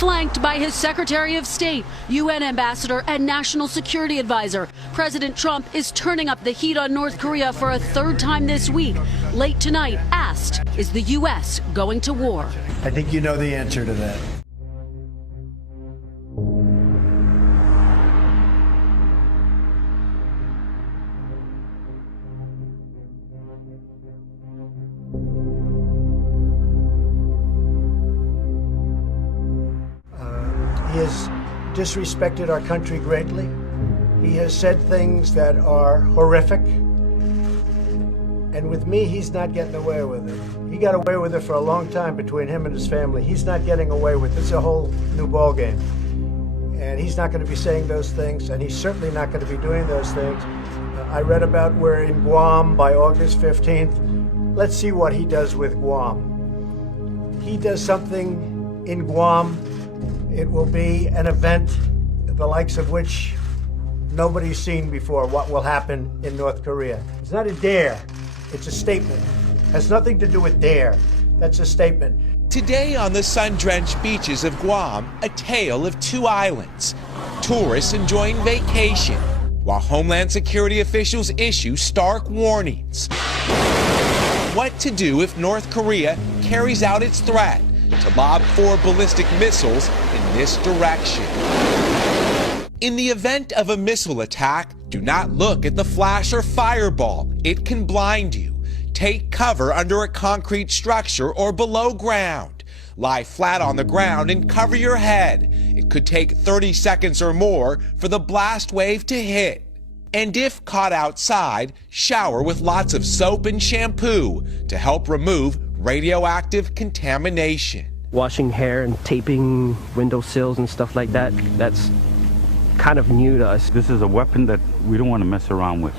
Flanked by his Secretary of State, UN Ambassador, and National Security Advisor, President Trump is turning up the heat on North Korea for a third time this week. Late tonight, asked, is the U.S. going to war? I think you know the answer to that. He has disrespected our country greatly. He has said things that are horrific. And with me, he's not getting away with it. He got away with it for a long time between him and his family. He's not getting away with it. It's a whole new ballgame. And he's not going to be saying those things, and he's certainly not going to be doing those things. I read about we're in Guam by August 15th. Let's see what he does with Guam. He does something in Guam. It will be an event the likes of which nobody's seen before, what will happen in North Korea. It's not a dare, it's a statement. It has nothing to do with dare. That's a statement. Today on the sun-drenched beaches of Guam, a tale of two islands. Tourists enjoying vacation, while Homeland Security officials issue stark warnings. What to do if North Korea carries out its threat to lob 4 ballistic missiles in this direction. In the event of a missile attack, do not look at the flash or fireball. It can blind you. Take cover under a concrete structure or below ground. Lie flat on the ground and cover your head. It could take 30 seconds or more for the blast wave to hit. And if caught outside, shower with lots of soap and shampoo to help remove radioactive contamination. Washing hair and taping windowsills and stuff like that, that's kind of new to us. This is a weapon that we don't want to mess around with.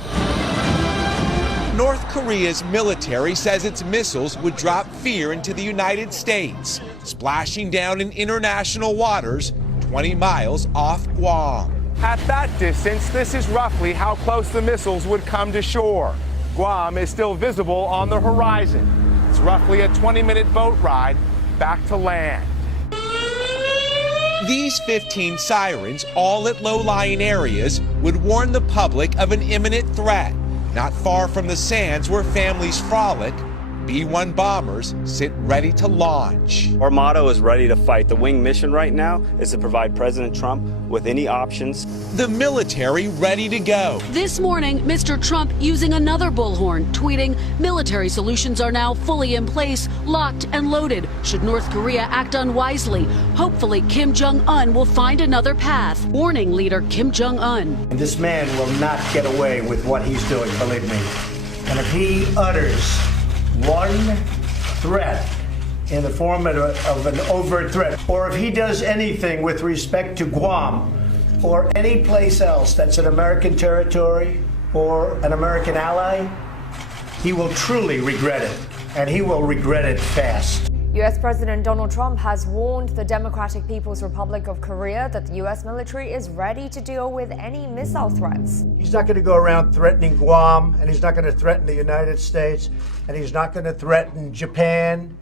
North Korea's military says its missiles would drop fear into the United States, splashing down in international waters 20 miles off Guam. At that distance, this is roughly how close the missiles would come to shore. Guam is still visible on the horizon. It's roughly a 20-minute boat ride back to land. These 15 sirens, all at low-lying areas, would warn the public of an imminent threat. Not far from the sands where families frolic, B-1 bombers sit ready to launch. Our motto is ready to fight. The wing mission right now is to provide President Trump with any options. The military ready to go. This morning, Mr. Trump using another bullhorn, tweeting, military solutions are now fully in place, locked and loaded. Should North Korea act unwisely, hopefully Kim Jong-un will find another path, warning leader Kim Jong-un. And this man will not get away with what he's doing, believe me. And if he utters one threat in the form of an overt threat, or if he does anything with respect to Guam or any place else that's an American territory or an American ally, he will truly regret it, and he will regret it fast. U.S. President Donald Trump has warned the Democratic People's Republic of Korea that the U.S. military is ready to deal with any missile threats. He's not going to go around threatening Guam, and he's not going to threaten the United States, and he's not going to threaten Japan,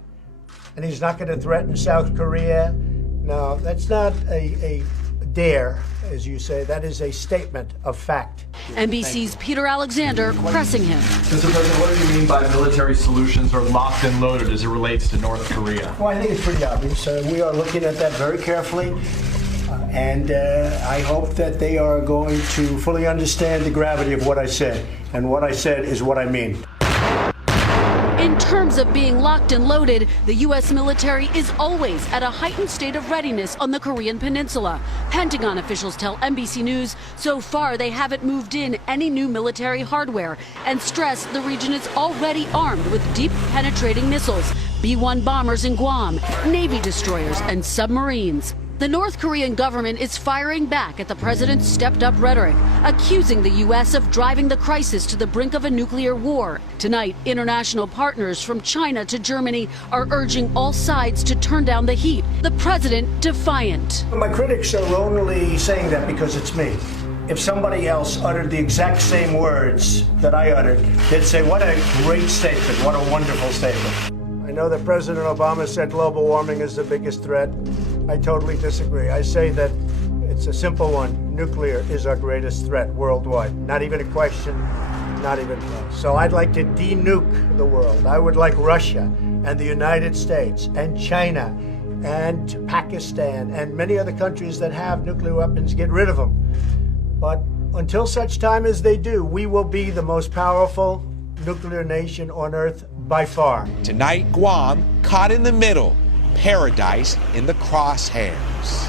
and he's not going to threaten South Korea. No, that's not a dare, as you say. That is a statement of fact. NBC's Peter Alexander pressing him. Mr. President, what do you mean by military solutions are locked and loaded as it relates to North Korea? Well, I think it's pretty obvious. We are looking at that very carefully, and I hope that they are going to fully understand the gravity of what I said. And what I said is what I mean. In terms of being locked and loaded, the U.S. military is always at a heightened state of readiness on the Korean Peninsula. Pentagon officials tell NBC News so far they haven't moved in any new military hardware and stress the region is already armed with deep penetrating missiles, B-1 bombers in Guam, Navy destroyers and submarines. The North Korean government is firing back at the president's stepped-up rhetoric, accusing the U.S. of driving the crisis to the brink of a nuclear war. Tonight, international partners from China to Germany are urging all sides to turn down the heat. The president defiant. My critics are only saying that because it's me. If somebody else uttered the exact same words that I uttered, they'd say, what a great statement, what a wonderful statement. I know that President Obama said global warming is the biggest threat. I totally disagree. I say that it's a simple one. Nuclear is our greatest threat worldwide. Not even a question, not even close. So I'd like to de-nuke the world. I would like Russia and the United States and China and Pakistan and many other countries that have nuclear weapons, get rid of them. But until such time as they do, we will be the most powerful nuclear nation on Earth by far. Tonight, Guam caught in the middle, paradise in the crosshairs.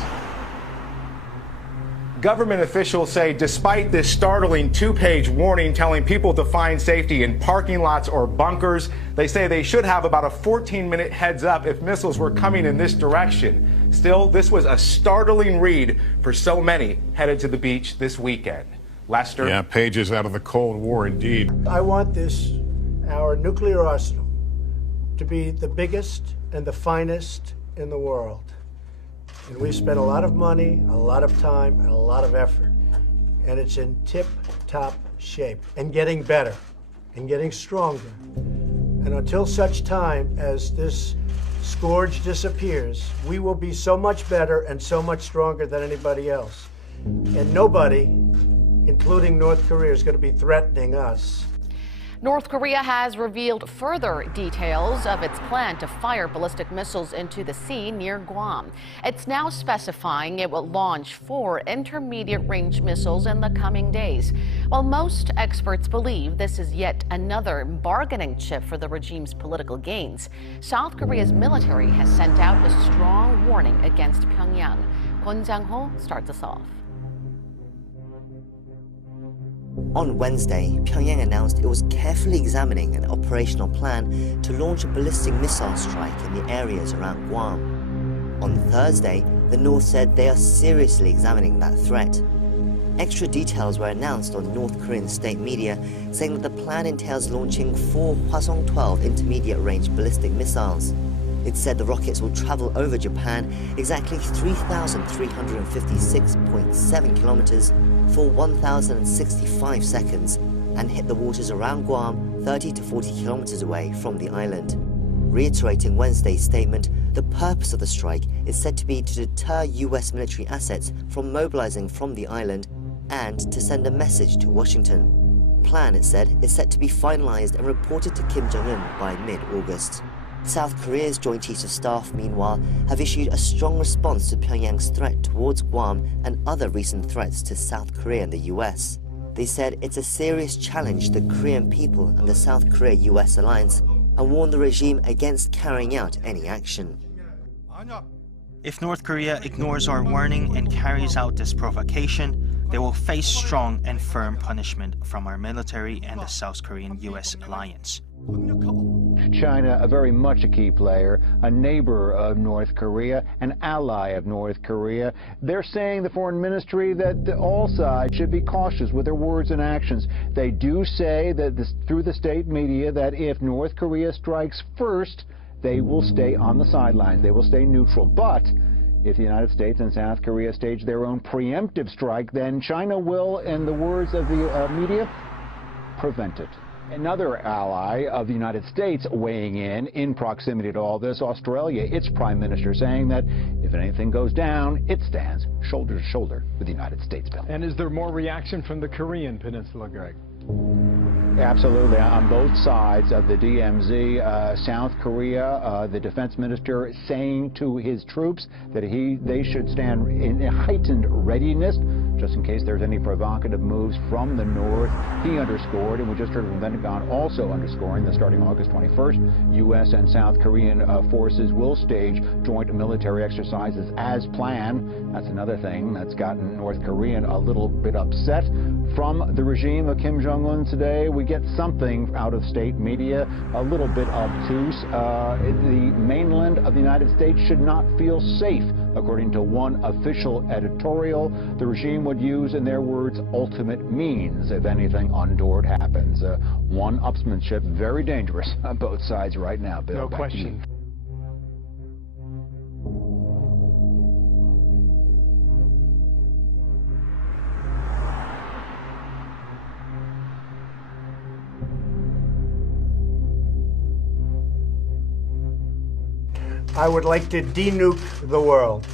Government officials say despite this startling two-page warning telling people to find safety in parking lots or bunkers, they say they should have about a 14-minute heads up if missiles were coming in this direction. Still, this was a startling read for so many headed to the beach this weekend. Lester? Yeah, pages out of the Cold War indeed. I want our nuclear arsenal, to be the biggest and the finest in the world. And we've spent a lot of money, a lot of time, and a lot of effort. And it's in tip-top shape and getting better and getting stronger. And until such time as this scourge disappears, we will be so much better and so much stronger than anybody else. And nobody, including North Korea, is going to be threatening us. North Korea has revealed further details of its plan to fire ballistic missiles into the sea near Guam. It's now specifying it will launch 4 intermediate-range missiles in the coming days. While most experts believe this is yet another bargaining chip for the regime's political gains, South Korea's military has sent out a strong warning against Pyongyang. Kwon Jang-ho starts us off. On Wednesday, Pyongyang announced it was carefully examining an operational plan to launch a ballistic missile strike in the areas around Guam. On Thursday, the North said they are seriously examining that threat. Extra details were announced on North Korean state media, saying that the plan entails launching 4 Hwasong-12 intermediate-range ballistic missiles. It said the rockets will travel over Japan exactly 3,356.7 kilometers for 1,065 seconds and hit the waters around Guam 30 to 40 kilometers away from the island. Reiterating Wednesday's statement, the purpose of the strike is said to be to deter US military assets from mobilizing from the island and to send a message to Washington. Plan, it said, is set to be finalized and reported to Kim Jong-un by mid-August. South Korea's Joint Chiefs of Staff, meanwhile, have issued a strong response to Pyongyang's threat towards Guam and other recent threats to South Korea and the US. They said it's a serious challenge to the Korean people and the South Korea-US alliance and warned the regime against carrying out any action. If North Korea ignores our warning and carries out this provocation, they will face strong and firm punishment from our military and the South Korean-US alliance. China, very much a key player, a neighbor of North Korea, an ally of North Korea. They're saying, the foreign ministry, that all sides should be cautious with their words and actions. They do say that through the state media that if North Korea strikes first, they will stay on the sidelines. They will stay neutral. But if the United States and South Korea stage their own preemptive strike, then China will, in the words of the media, prevent it. Another ally of the United States weighing in proximity to all this, Australia, its prime minister saying that if anything goes down, it stands shoulder to shoulder with the United States, Bill. And is there more reaction from the Korean Peninsula, Greg? Absolutely. On both sides of the DMZ, South Korea, the defense minister saying to his troops that they should stand in heightened readiness just in case there's any provocative moves from the north. He underscored, and we just heard from the Pentagon also underscoring that starting August 21st, U.S. and South Korean forces will stage joint military exercises as planned. That's another thing that's gotten North Korean a little bit upset. From the regime of Kim Jong-un today, we get something out of state media, a little bit obtuse. The mainland of the United States should not feel safe, according to one official editorial. The regime would use, in their words, ultimate means if anything untoward happens. One-upsmanship, very dangerous on both sides right now, Bill. No question. I would like to de-nuke the world.